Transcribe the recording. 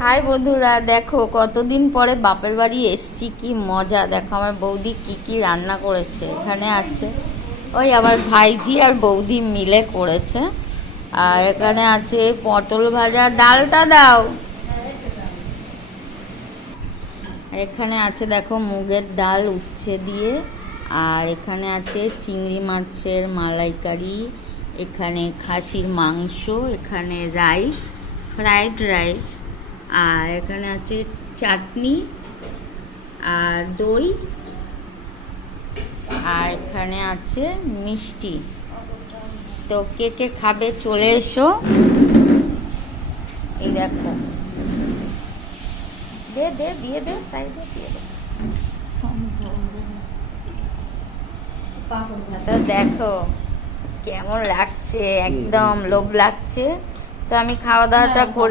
High বন্ধুরা, দেখো কতদিন পরে বাপের বাড়ি এসছি, কি মজা। দেখো আমার বৌদি কি কি রান্না করেছে। এখানে আছে ওই আমার ভাইজি আর বৌদি মিলে করেছে। আর এখানে আছে পটল ভাজা। ডালটা দাও। এখানে আছে দেখো মুগের ডাল উচ্ছে দিয়ে। আর এখানে আছে চিংড়ি মাছের মালাইকারি, এখানে খাসির মাংস, এখানে রাইস, ফ্রাইড রাইস, আর এখানে আছে চাটনি আর দই, আর এখানে আছে মিষ্টি। তো কে কে খাবে চলে এসো। এই দেখো, দে দে দিয়ে দে, সাইডে দিয়ে দে। তো দেখো কেমন লাগছে, একদম লোভ লাগছে। তো আমি খাওয়া দাওয়াটা করে